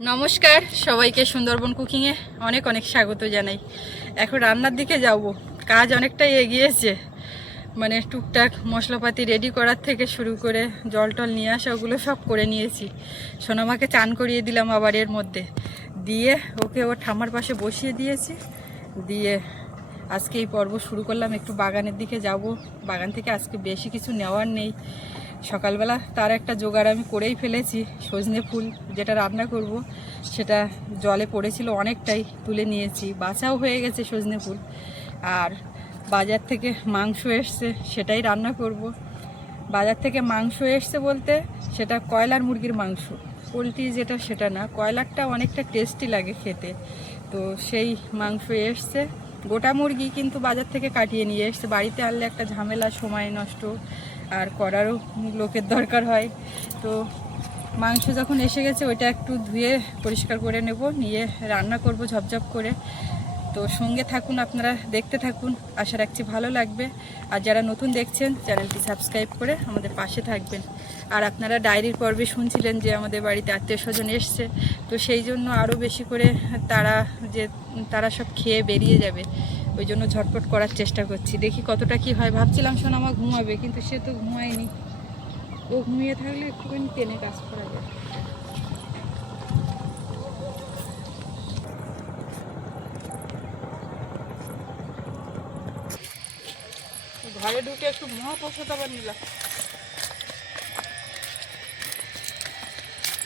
নমস্কার সবাইকে সুন্দরবন কুকিংয়ে অনেক অনেক স্বাগত জানাই। এখন রান্নার দিকে যাব, কাজ অনেকটাই এগিয়েছে। মানে টুকটাক মশলাপাতি রেডি করার থেকে শুরু করে জল টল নিয়ে আসা ওগুলো সব করে নিয়েছি। সোনামাকে চান করিয়ে দিলাম আবার এর মধ্যে, দিয়ে ওকে ওর ঠাম্মার পাশে বসিয়ে দিয়েছি। দিয়ে আজকে এই পর্ব শুরু করলাম, একটু বাগানের দিকে যাব। বাগান থেকে আজকে বেশি কিছু নেওয়ার নেই, সকালবেলা তার একটা জোগাড় আমি করেই ফেলেছি। সজনে ফুল যেটা রান্না করব সেটা জলে পড়েছিল অনেকটাই, তুলে নিয়েছি, বাছাও হয়ে গেছে সজনে ফুল। আর বাজার থেকে মাংস এসছে, সেটাই রান্না করব। বাজার থেকে মাংস এসছে বলতে সেটা কয়লার মুরগির মাংস, পোলট্রি যেটা সেটা না। কয়লারটা অনেকটা টেস্টি লাগে খেতে, তো সেই মাংস এসছে। গোটা মুরগি কিন্তু বাজার থেকে কাটিয়ে নিয়ে এসছে। বাড়িতে আনলে একটা ঝামেলা, সময় নষ্ট আর করারও লোকের দরকার হয়। তো মাংস যখন এসে গেছে ওইটা একটু ধুয়ে পরিষ্কার করে নেব, নিয়ে রান্না করব ঝপঝপ করে। তো সঙ্গে থাকুন, আপনারা দেখতে থাকুন, আশা রাখছি ভালো লাগবে। আর যারা নতুন দেখছেন চ্যানেলটি সাবস্ক্রাইব করে আমাদের পাশে থাকবেন। আর আপনারা ডায়েরির পর্বে শুনছিলেন যে আমাদের বাড়িতে আত্মীয় স্বজন এসছে, তো সেই জন্য আরও বেশি করে তারা সব খেয়ে বেরিয়ে যাবে, ওই জন্য ঝটপট করার চেষ্টা করছি। দেখি কতটা কি হয়। ভাবছিলাম সোনামা ঘুমাবে, কিন্তু সে তো ঘুমায়নি। ও ঘুমিয়ে থাকলে একটুখানি টেনে কাজ করা যায়। ঘরে ঢুকে একটু মহাপ্রসাদ আবার নিলাম,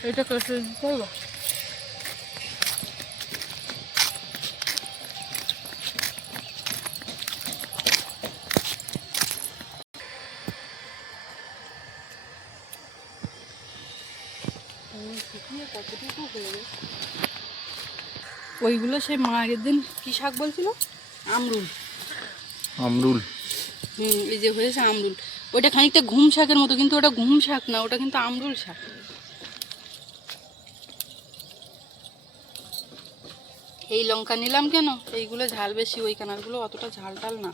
এটা করতে করবো। কতটুকু হয়ে গেছে ওইগুলো, সেই মা আগের দিন কি শাক বলছিল, আমরুল। আমরুল এই যে হয়েছে আমরুল। ওটা খানিকটা ঘুম শাকের মতো, কিন্তু ওটা ঘুম শাক না, ওটা কিন্তু আমরুল শাক। এই লঙ্কা নিলাম কেন, এইগুলো ঝাল বেশি, ওই কানারগুলো অতটা ঝাল টাল না।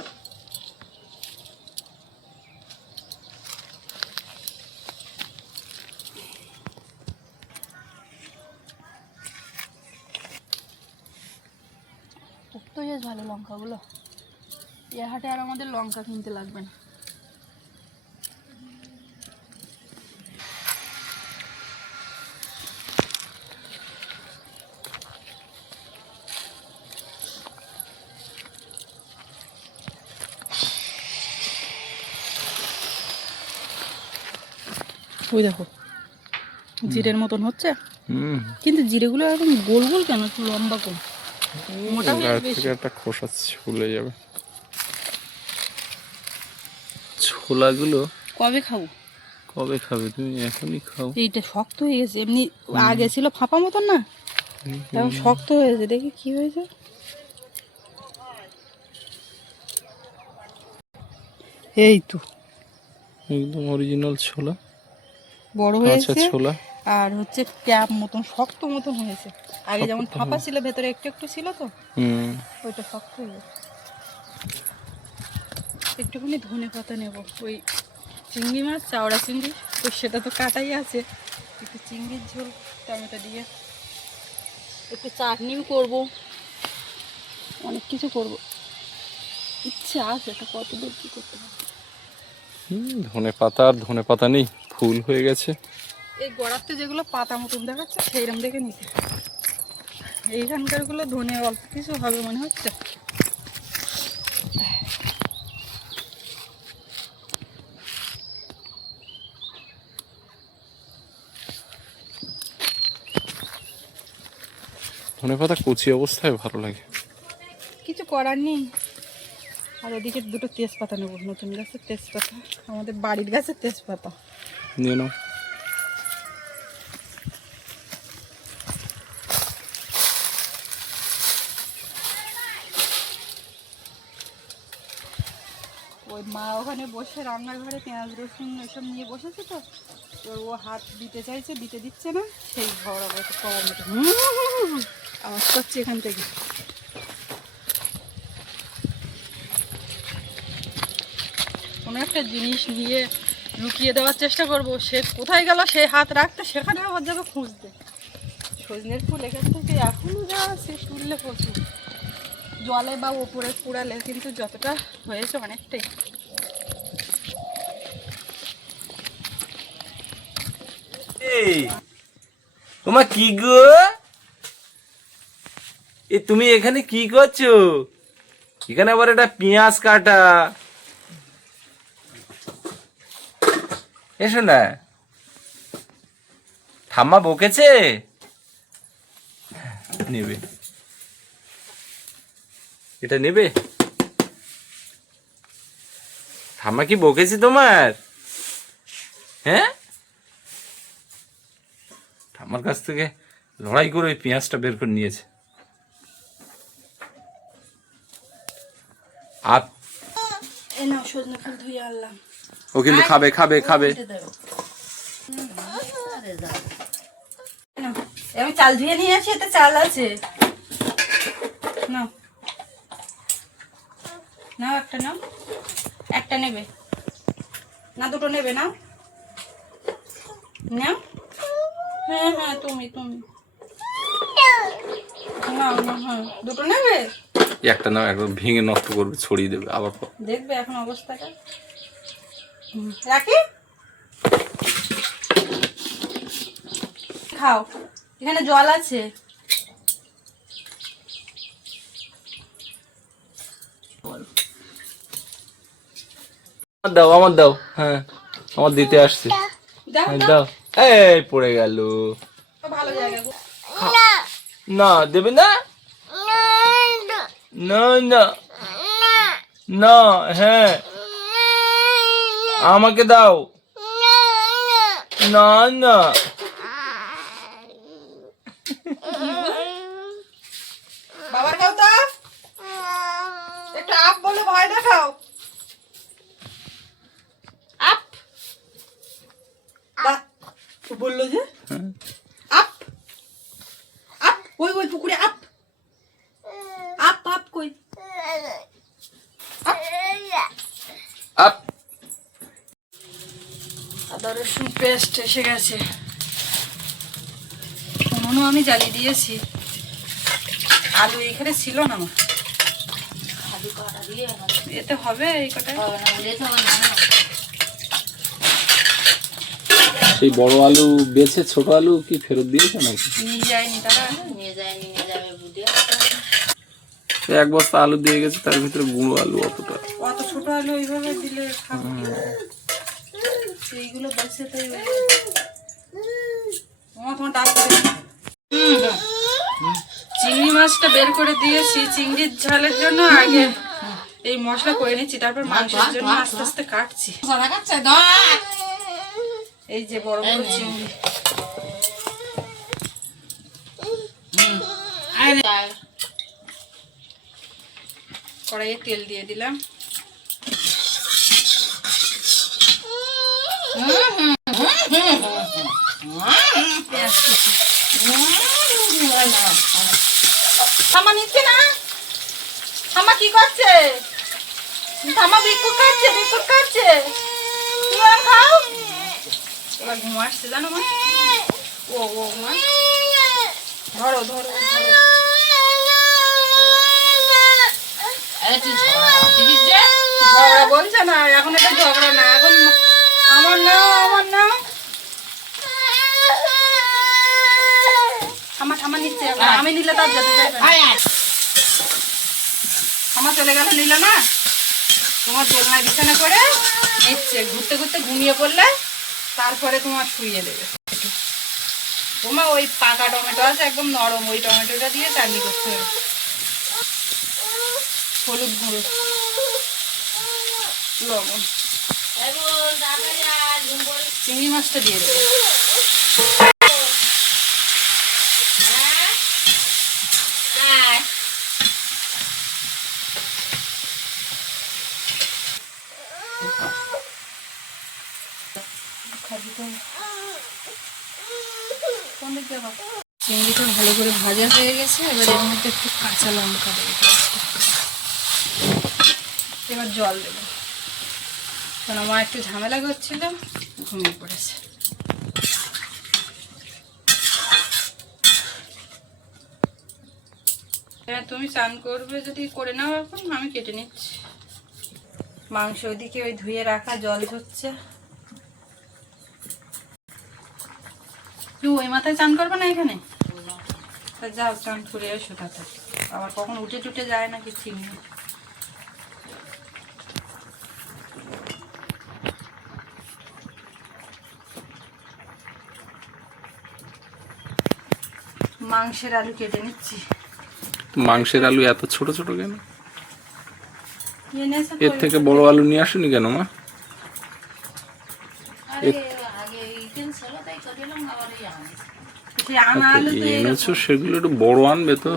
তো বেশ ভালো লঙ্কাগুলো, এ হাটে আর আমাদের লঙ্কা কিনতে লাগবে না। ওই দেখো জিরের মতন হচ্ছে, কিন্তু জিরেগুলো একদম গোল গোল কেন, একটু লম্বা কম, মোটা হয়ে বেশি। একটা খোসা ছুলে যাবে। ছোলাগুলো কবে খাবো? কবে খাবে তুমি? এখনই খাও। এইটা শক্ত হয়ে গেছে, এমনি আগে ছিল ফাঁপা মতন না, এখন শক্ত হয়েছে। দেখি কি হয়েছে। এই তো একদম অরিজিনাল ছোলা, বড় হয়েছে ছোলা। আর হচ্ছে ট্যাপ মতন শক্ত মতন হয়েছে। আগে যেমন ফাঁপা ছিল, ভেতরে একটু একটু ছিল, তো ওইটা শক্ত হয়ে গেছে। একটুখানি ধনে পাতা নেব, ওই চিংড়ি মাছ, চাওড়া চিংড়ি, তো সেটা তো কাটাই আছে। একটু চিংড়ির ঝোল টমেটো দিয়ে, একটু চাটনিও করব, অনেক কিছু করব, ইচ্ছে আছে। এটা কত দূর কী করতে হবে। ধনে পাতা, আর ধনে পাতা নেই, ফুল হয়ে গেছে। এই গোড়াতে যেগুলো পাতা মতন দেখাচ্ছে সেইরকম দেখে নিতে। এইখানকারগুলো ধনে অল্প কিছু হবে মনে হচ্ছে। ধনে পাতা কচি অবস্থায় ভালো লাগে, কিছু করার নেই। আর ওদিকে দুটো তেজপাতা নেব, নতুন গাছের তেজপাতা, আমাদের বাড়ির গাছের তেজপাতা নিয়ে নাও। ওই মা ওখানে বসে রান্নাঘরে পেঁয়াজ রসুন এসব নিয়ে বসেছে, তো ও হাত দিতে চাইছে, দিতে দিচ্ছে না, সেই ঝড় অবস্থা করার মতো আওয়াজ পাচ্ছি এখান থেকে। কোনো একটা জিনিস নিয়ে লুকিয়ে দেওয়ার চেষ্টা করব, সে কোথায় গেল, সে হাত রাখতে, সেখানে আবার যাবে খুঁজতে। সজনের ফুল এখান থেকে এখনো যা আছে তুললে প্রচুর, জলে বা ওপরে কুড়ালে কিন্তু যতটা হয়েছে অনেকটাই। তোমার কি গো, তুমি এখানে কি করছো? এখানে আবার একটা পেঁয়াজ কাটা। এসো না, ঠাম্মা বকেছে, নেবে এটা নেবে? ঠাম্মা কি বকেছি তোমার? হ্যাঁ, ঠাম্মার কাছ থেকে লড়াই করে ওই পেঁয়াজটা বের করে নিয়েছে। আর সজনে ফুল ধুয়ে আনলাম। ও কিন্তু খাবে খাবে খাবে। আমি চাল ধুয়ে নিয়ে আসি, এতে চাল আছে। নাও নাও, একটা নাও, একটা নেবে না দুটো নেবে? নাও নাও, হ্যাঁ হ্যাঁ তুমি তুমি নাও না, হ্যাঁ দুটো নেবে। একটা নাও, একদম ভেঙে নষ্ট করবে, ছড়িয়ে দেবে আবার। দেখবে এখন অবস্থাটা। রাখি, খাও, এখানে জল আছে। দাও, আমার দাও, হ্যাঁ আমার দিতে আসছে। দাও দাও, এই পড়ে গেল। ভালো জায়গা। না দেবে না, না না না, হ্যাঁ আমাকে দাও। না না, বাবার খাও তো, একটু আপ বলে ভয় দেখাও। আপ বললো যে আপ আপ, ওই ওই পুকুরে আপ আপ আপ, কই আপ। আদা রসুন পেস্ট এসে গেছে। উনুনও আমি জ্বালিয়ে দিয়েছি। আলু এখানে ছিল না আমার, এতে হবে এই কটায়। সেই বড় আলু বেছে ছোট আলু কি ফেরত দিয়েছে নাকি? নিয়ে যায়নি তারা, এক বস্তা আলু দিয়ে গেছে, তার ভিতরে গুঁড়ো আলু অতটা। অত ছোট আলু ওইভাবে দিলে খাবো কি? এইগুলো বেছে তো তোমার ডাব। চিংড়ি মাছটা বের করে দিয়েছি চিংড়ির ঝালের জন্য, আগে এই মশলা করে নিচ্ছি, তারপর মাংসের জন্য আস্তে আস্তে কাটছি। এই যে বড় বড় চিংড়ি, কড়াইয়ে তেল দিয়ে দিলাম। পেঁয়াজ কুচি। থামা নিচ্ছে না, থামা কি করছে? থামা বিস্কুট খাচ্ছে, বিস্কুট খাচ্ছে। তুমি খাও। এবার ঘুম আসছে জানো মা। ও ও মা, ধরো ধরো ধরো। ঝগড়া বলছে না এখন, এটা ঝগড়া না এখন। আমার নাও, আমার নাও। আমার ঠামা নিচ্ছে, আমি নিলে তার যেতে চাইবে। আমার চলে গেলে নিল না, তোমার দোলনায় বিছানা করে নিচ্ছে, ঘুরতে ঘুরতে ঘুমিয়ে পড়লে তারপরে তোমার শুইয়ে দেবে। তোমার ওই পাকা টমেটো আছে একদম নরম, ওই টমেটোটা দিয়ে চাটনি করতে হবে। হলুদ গুঁড়ো, লবণ, চিংড়ি মাছটা দিয়ে দেবো। চিংড়িটা ভালো করে ভাজা হয়ে গেছে, এবার এর মধ্যে একটু কাঁচা লঙ্কা দেবো, এবার জল দেবো, কারণ আমার একটু ঝামেলা করছিল, ঘুমিয়ে পড়েছে। হ্যাঁ, তুমি স্নান করবে যদি করে নাও, এখন আমি কেটে নিচ্ছি। মাংস ওইদিকে ওই ধুয়ে রাখা জল ঝরছে। তুই ওই মাথায় চান করবে না এখানে? তা যাও চান করে এসো তাড়াতাড়ি, আবার কখন উঠে টুটে যায় নাকি ঠিক নেই। মাংসের আলু কেটে নিচ্ছি। মাংসের আলু এত ছোট ছোট কেন? এনেছে তো এর থেকে বড় আলু নিয়ে আসুনি কেন মা? সেই আনা আলু তো এনেছো সেগুলো একটু বড় আনবে তো।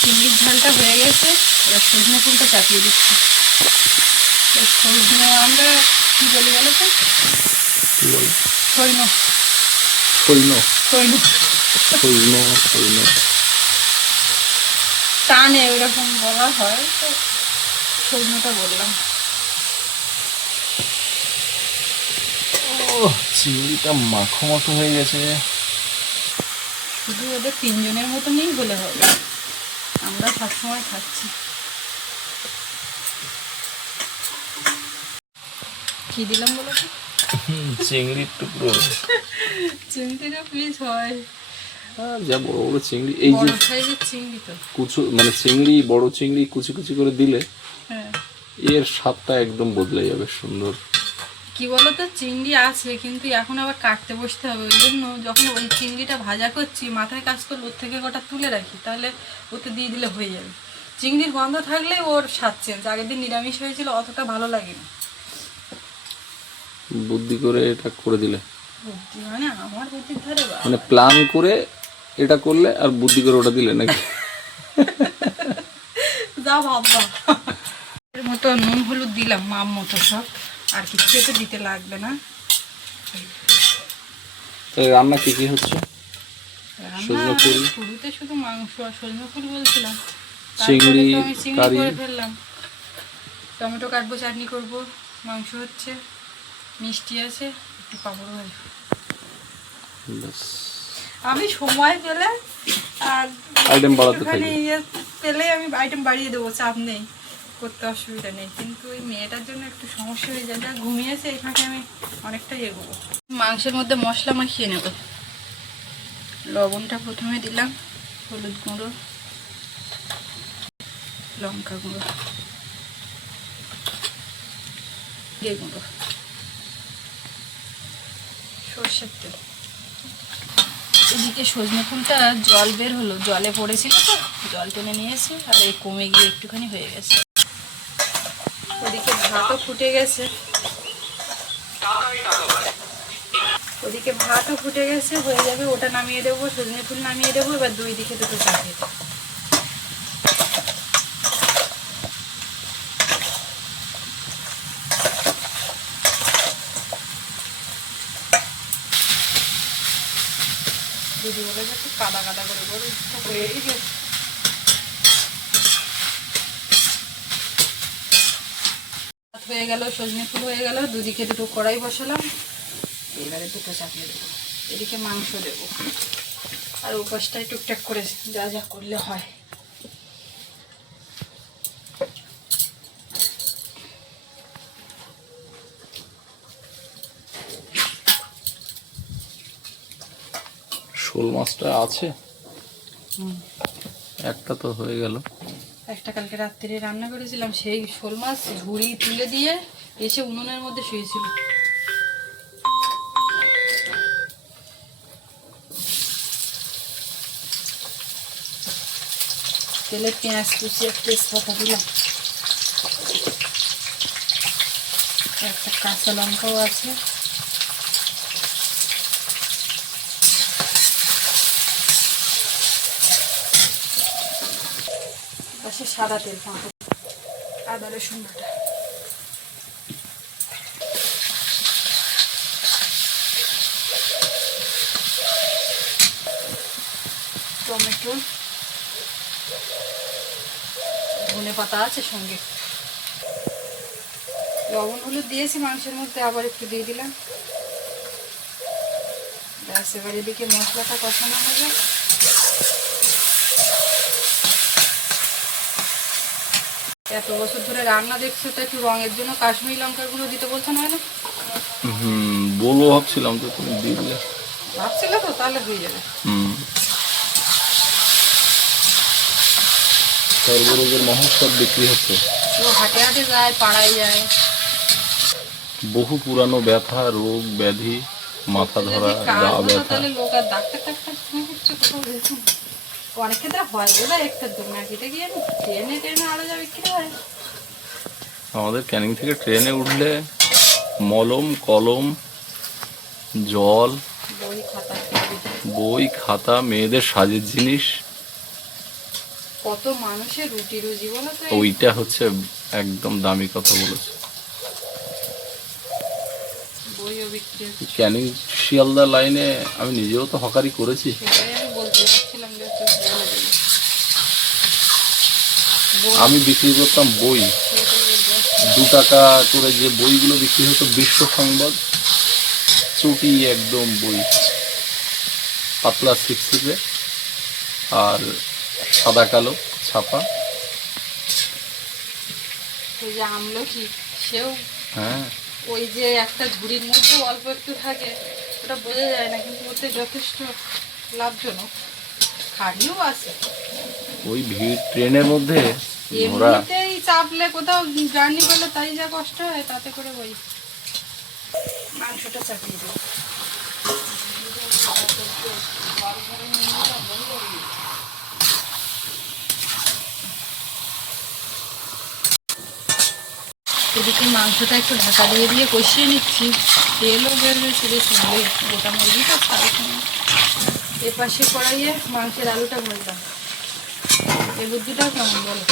চিংড়ির ঝালটা হয়ে গেছে, এবার সজনে ফুলটা চাপিয়ে দিচ্ছি। সজনে আমরা কি বলি বলো তো? কি বলে? সৈন্য সৈন্য সৈন্য সৈন্য সৈন্য টানে ওইরকম বলা হয়, তো সৈন্যটা বললাম। ও চিংড়িটা মাখো মাখো হয়ে গেছে। শুধু ওদের তিনজনের মতো নেই বলে হবে, আমরা সবসময় খাচ্ছি। কি দিলাম বলো তো? চিংড়ির টুকরো। চিংড়িটা পিস হয়, যা বড় বড় চিংড়ি, এই যে বড় সাইজের চিংড়ি তো। কুচু মানে চিংড়ি, বড় চিংড়ি কুচি কুচি করে দিলে হ্যাঁ, এর স্বাদটা একদম বদলে যাবে, সুন্দর। কি বলতো, চিংড়ি আছে কিন্তু এখন আবার কাটতে বসতে হবে, ওই জন্য যখন ওই চিংড়িটা ভাজা করছি মাথায় কাজ করলে ওর থেকে কটা তুলে রাখি, তাহলে ওতে দিয়ে দিলে হয়ে যাবে। চিংড়ির গন্ধ থাকলে ওর স্বাদ চেঞ্জ। আগের দিন নিরামিষ হয়েছিল, অতটা ভালো লাগেনি। বুদ্ধি করে এটা করে দিলে, বুদ্ধি মানে আমার বুদ্ধির ধারে বা মানে প্ল্যান করে এটা করলে আর বুদ্ধি করে ওটা দিলে নাকি? যা ভাববা। এর মতো নুন হলুদ দিলাম মাম মতো সব, আর কিছু তো দিতে লাগবে না। তাহলে রান্না কি কি হচ্ছে? রান্না সজনে ফুল, শুরুতে শুধু মাংস আর সজনে ফুল বলছিলাম, চিংড়ি, তারপরে তো আমি চিংড়ি কারি। করে ফেললাম। টমেটো কাটবো, চাটনি করব, মাংস হচ্ছে, মিষ্টি আছে, একটু পাঁপড় ভাজবো। ব্যাস। আমি সময় পেলে আর আইটেম বাড়াতে একটুখানি থাকবে। ইয়ে পেলে আমি আইটেম বাড়িয়ে দেবো, চাপ নেই, করতে অসুবিধা নেই। কিন্তু ওই মেয়েটার জন্য একটু সমস্যা হয়ে যায়, যা ঘুমিয়েছে এই ফাঁকে আমি অনেকটাই এগোবো। মাংসের মধ্যে মশলা মাখিয়ে নেব। লবণটা প্রথমে দিলাম, হলুদ গুঁড়ো, লঙ্কা গুঁড়ো, জিরে গুঁড়ো, সর্ষের তেল। এদিকে সজনে ফুলটা জল বের হলো, জলে পড়েছিল তো জল টেনে নিয়েছে, আর এই কমে গিয়ে একটুখানি হয়ে গেছে। ওদিকে ভাতও ফুটে গেছে, হয়ে যাবে। ওটা নামিয়ে দেবো, সজনে ফুল নামিয়ে দেবো, এবার দুই দিকে দুটো চাপিয়ে দেবো। দিদি বলে একটু কাদা কাদা করে বলে হয়েই গেছে। হয়ে গেল, সজনে ফুল হয়ে গেল, দুদিকে দুটো কড়াই বসালাম, এবারে দুটো চাপিয়ে দেবো। এদিকে মাংস দেবো, আর উপাসটাই টুকটাক করে যা যা করলে হয়। শোল মাছটা আছে, একটা তো হয়ে গেল। একটা কালকে রাত্রে রান্না করেছিলাম, সেই শোল মাছ ঝুড়ি তুলে দিয়ে এসে উনুনের মধ্যে শুয়েছিল। তেলে পেঁয়াজ কুচি, এক তেজপাতা দিলাম, একটা কাঁচা লঙ্কাও আছে, পাশে সাদা তেল, আদা রসুন বাটা, টমেটো, ধনে পাতা আছে সঙ্গে। লবণ হলুদ দিয়েছি মাংসের মধ্যে, আবার একটু দিয়ে দিলাম। ব্যাস এবার এদিকে মশলাটা কষানো হবে। এত বছর ধরে রান্না দেখছো, তো একটু রঙের জন্য কাশ্মীরি লঙ্কার গুঁড়ো দিতে বলছো না? বলবো ভাবছিলাম তো, তুমি দিয়ে দিলে। ভাবছিলে তো, তাহলে হয়ে যাবে। সর্বরোগের মহোৎসব বিক্রি হচ্ছে। তো হাটে হাটে যায়, পাড়ায় যায়। বহু পুরানো ব্যথা, রোগ ব্যাধি, মাথা ধরা, গা ব্যথা। তাহলে লোক আর ডাক্তার টাক্তার হচ্ছে কোথাও দেখুন। অনেক ক্ষেত্রে হয় এরা একটার জন্য, আর এটা কি আমি ট্রেনে ট্রেনে আরো যা বিক্রি হয়। আমাদের ক্যানিং থেকে ট্রেনে উঠলে মলম, কলম, জল, বই খাতা, মেয়েদের সাজের জিনিস, কত মানুষের রুটি রুজি বলো তো। ওইটা হচ্ছে একদম দামি কথা বলেছে। বইও বিক্রি হচ্ছে। ক্যানিং শিয়ালদা লাইনে আমি নিজেও তো হকারি করেছি। সেটাই আমি বলতে চাচ্ছিলাম যে একটু বলে দেবে। আমি বিক্রি করতাম বই, 2 টাকা করে যে বইগুলো বিক্রি হতো, বিশ্ব সংবাদ, চটি একদম বই, পাতলা সিকসিকে আর সাদা কালো ছাপা। ওই যে আমলকি, সেও হ্যাঁ, ওই যে একটা ঝুড়ির মধ্যে অল্প একটু থাকে, ওটা বোঝা যায় না, কিন্তু ওতে যথেষ্ট লাভজনক। খাড়িও আছে। ওই ভিড় ট্রেনের মধ্যে ঘোরা। এমনিতেই চাপলে কোথাও জার্নি করলে তাই যা কষ্ট হয়, তাতে করে ওই মাংসটা চাপিয়ে দেবো। এদিকে মাংসটা একটু ঢাকা দিয়ে দিয়ে কষিয়ে নিচ্ছি। তেলও বেরোচ্ছে বেশ ভালোই, গোটা মুরগি তো সারা সময়। এপাশে কড়াইয়ে মাংসের আলুটা ভরলাম। এই বুদ্ধিটাও কেমন বলো?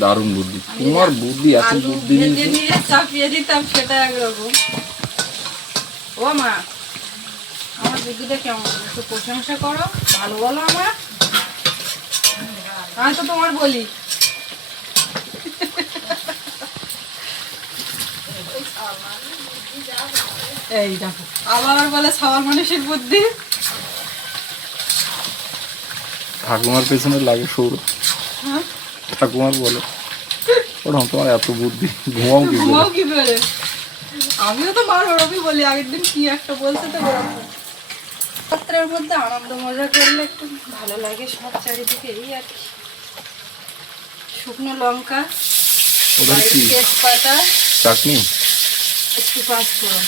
দারুণ বুদ্ধি তোমার, বুদ্ধি এত আলু বুদ্ধি ভেজে নিয়ে চাপিয়ে দিতাম, সেটা একরকম। ও মা, আমার বুদ্ধিটা কেমন, একটু প্রশংসা করো, ভালো বলো আমার। আমি তো তোমার বলি। এই দেখো, আবার বলে সবার মানুষের বুদ্ধি। ঠাকুমার পেছনে লাগে সৌর। হ্যাঁ, ঠাকুমার বলে ওরকম তোমার এত বুদ্ধি, ঘুমাও কি করে? ঘুমাও কি করে? আমিও তো মার ওরকমই বলি। আগের দিন কি একটা বলছে তো ওরকম। পাত্রের মধ্যে আনন্দ মজা করলে একটু ভালো লাগে, সব চারিদিকে এই আর কি। শুকনো লঙ্কা, ওদের কি তেজপাতা, চাটনি? একটু পাঁচ ফোড়ন।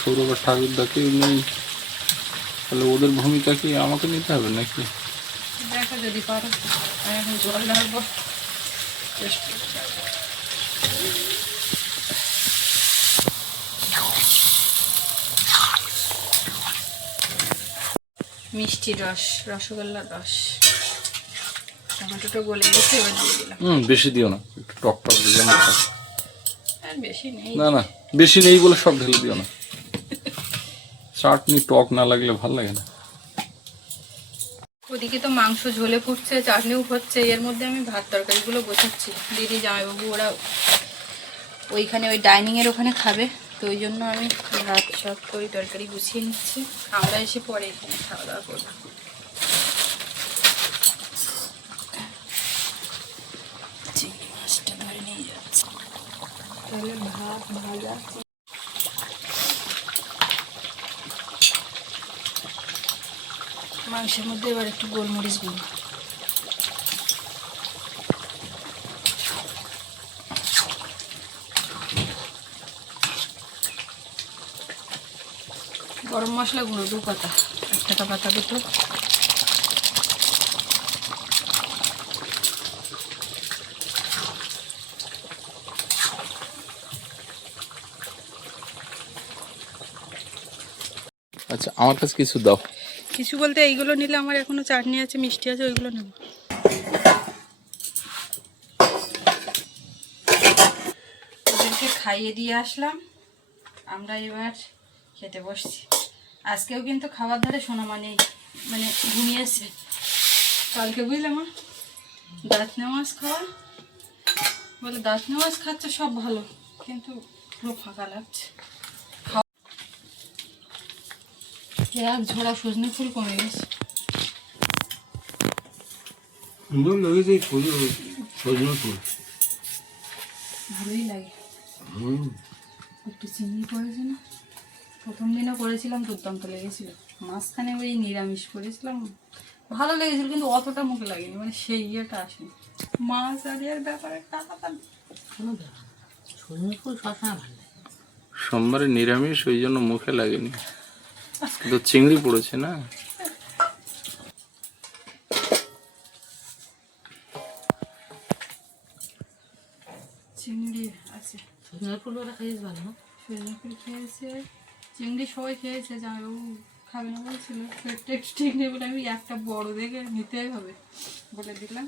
সৌরভ ঠাকুরদাকে নেই, তাহলে ওদের ভূমিকা কি আমাকে নিতে হবে নাকি? দেখো যদি পারো। আমি এখন জল ঢালবো। মিষ্টি রস, রসগোল্লার রস। টমেটোটা গলে গেছে, এবার দিয়ে দিলাম। বেশি দিও না, একটু টক টক দিয়ে না। আর বেশি নেই। না না, বেশি নেই বলে সব ঢেলে দিও না। চাটনি টক না লাগলে ভাল লাগে না। ওদিকে তো মাংস ঝোলে ফুটছে, চাটনিও হচ্ছে, এর মধ্যে আমি ভাত তরকারিগুলো গোছাচ্ছি। দিদি জামাইবাবু ওরা ওইখানে ওই ডাইনিংয়ের ওখানে খাবে, তো ওই জন্য আমি ভাত সব ওই তরকারি গুছিয়ে নিচ্ছি। আমরা এসে পরে এখানে খাওয়া দাওয়া করবো। চিংড়ি মাছটা ধরে নিয়ে যাচ্ছে, তাহলে ভাত ভাজা। মাংসের মধ্যে এবার একটু গোলমরিচ গুঁড়ো, গরম মশলা গুঁড়ো 2 পাতা, 1 টাকা পাতা দুটো। আচ্ছা, আমার কাছে কিছু দাও। কিছু বলতে এইগুলো নিলে আমার এখনো চাটনি আছে, মিষ্টি আছে, ওইগুলো নেব। ওদেরকে খাইয়ে দিয়ে আসলাম, আমরা এবার খেতে বসছি। আজকেও কিন্তু খাবার ধারে সোনা মানে ঘুমিয়েছে, কালকে বুঝলে মা দাঁতনে মাছ খাওয়া বলে দাঁতনে মাছ খাচ্ছে সব ভালো, কিন্তু পুরো ফাঁকা লাগছে। এক ঝোড়া সজনে ফুল কমে গেছে। সুন্দর লেগেছে সজনে ফুল, ভালোই লাগে। হুম। একটু চিংড়ি করেছে না, প্রথম দিনও করেছিলাম, দুর্দান্ত লেগেছিল। মাঝখানে ওই নিরামিষ করেছিলাম, ভালো লেগেছিল, কিন্তু অতটা মুখে লাগেনি, মানে সেই ইয়েটা আসেনি। মাছ আর এর ব্যাপারে টাকাটা সজনে ফুল সবসময় ভালো লাগে। সোমবারে নিরামিষ, ওই জন্য মুখে লাগেনি, তো চিংড়ি পড়েছে না। চিংড়ি আছে, সজনে ফুল ওরা খাইয়ে ভালো না? সজনে ফুল খেয়েছে, চিংড়ি সবাই খেয়েছে, জামাইবাবু খাবে না বলছিল, টেস্ট ঠিক নেই বলে আমি একটা বড় দেখে নিতেই হবে বলে দিলাম।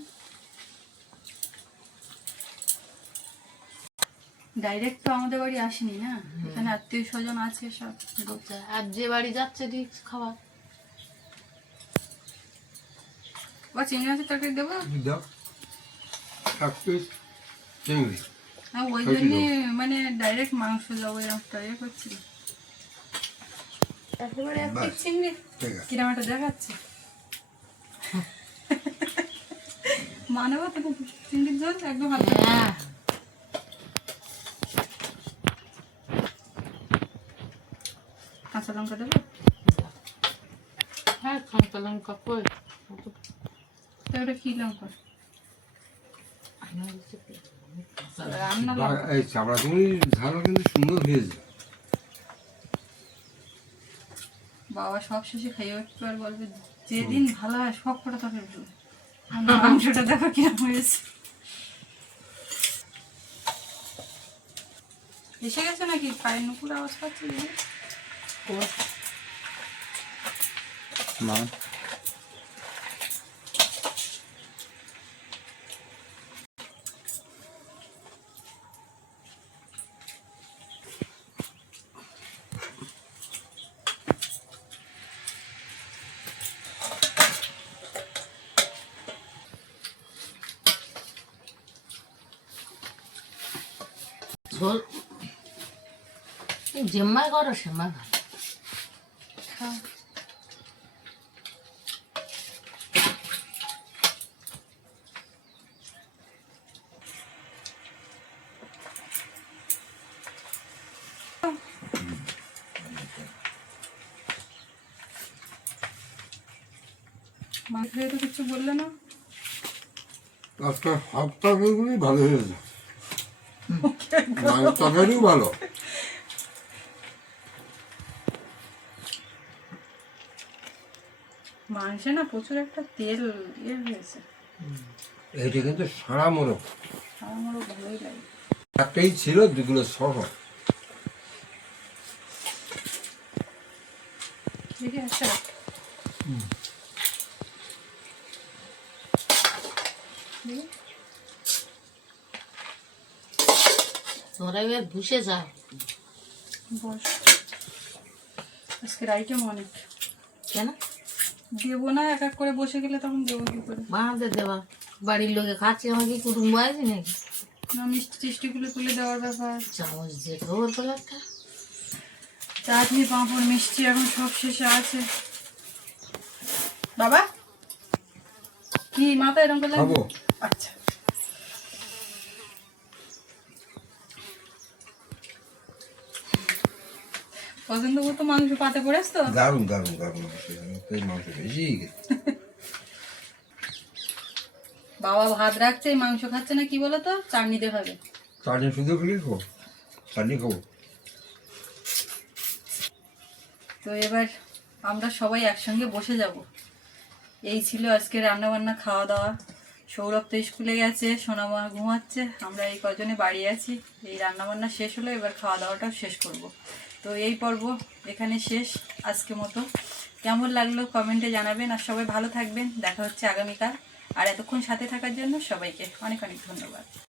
ডাইরেক্ট তো আমাদের বাড়ি আসেনি না, এখানে আত্মীয় স্বজন আছে সব। আর যে বাড়ি যাচ্ছে রিক্স খাবার। ও চিংড়ি মাছের তরকারি দেবো, দাও এক পিস চিংড়ি। হ্যাঁ ওই জন্যে মানে ডাইরেক্ট মাংস যাবো এরকম ট্রাই করছিল। একেবারে এক পিস চিংড়ি ঠিক আছে। কিরম একটা দেখাচ্ছে। মানব তো চিংড়ির ঝোল একদম হালকা। হ্যাঁ, কাঁচা লঙ্কা দেবো, হ্যাঁ কাঁচা লঙ্কা কই তো ওটা কি লঙ্কা? রান্না লঙ্কা। এই চাপড়া চিংড়ির ঝালও কিন্তু সুন্দর হয়েছে। বাবা সব শেষে খাইয়ে একটু আর বলবে যেদিন ভালো হয় সব কটা তরকারি ভালো। মাংসটা দেখো কিরকম হয়েছে। এসে গেছে নাকি? পায়ের নুপুর আওয়াজ পাচ্ছি না, ঝোল জেম্মাই করো সেম্মাই ভালো। খাও। মাংস তো কিছু বললে না? আজকে সব তরকারিগুলি ভালো হয়েছে, মাংস তরকারিও ভালো। মাংসে না প্রচুর একটা তেল ইয়ে হয়েছে, এইটা কিন্তু সারা মোরগ, আমারও ভালোই লাগে। একটাই ছিল, দুগুলো সহ। দেখি একটা দেখি। তোমরা এবার বসে যাও। বস, আজকের আইটেম অনেক। কেন দেবো না, এক এক করে বসে গেলে তখন দেবো কি করে? বানাতে দেওয়া, বাড়ির লোকে খাচ্ছে, আমাকে কুটুম্ব আছে নাকি? না মিষ্টি টিষ্টিগুলো তুলে দেওয়ার ব্যাপার, চামচ দিয়ে খবর পেলে একটা চাটনি পাঁপড় মিষ্টি এখন সব শেষে আছে। বাবা কি মাথা এরকম করলে? খাবো। আচ্ছা পছন্দ মতো মাংস পাতে পড়েছ তো? দারুণ দারুণ দারুণ মাংস, এই মাংস বেশি গেছে। বাবা ভাত রাখছে, এই মাংস খাচ্ছে না, কি বলো তো? চাটনি দিয়ে খাবে। চাটনি শুধু খেলে খাবো, চাটনি খাবো। তো এবার আমরা সবাই একসঙ্গে বসে যাব। এই ছিল আজকে রান্না বান্না খাওয়া দাওয়া। সৌরভ তো স্কুলে গেছে, সোনামা ঘুমাচ্ছে, আমরা এই কজনে বাড়ি আছি। এই রান্না বান্না শেষ হলো, এবার খাওয়া দাওয়াটাও শেষ করব। তো এই পর্ব এখানে শেষ আজকে মতো। কেমন লাগলো কমেন্টে জানাবেন, আর সবাই ভালো থাকবেন। দেখা হচ্ছে আগামীকাল। আর এতক্ষণ সাথে থাকার জন্য সবাইকে অনেক অনেক ধন্যবাদ।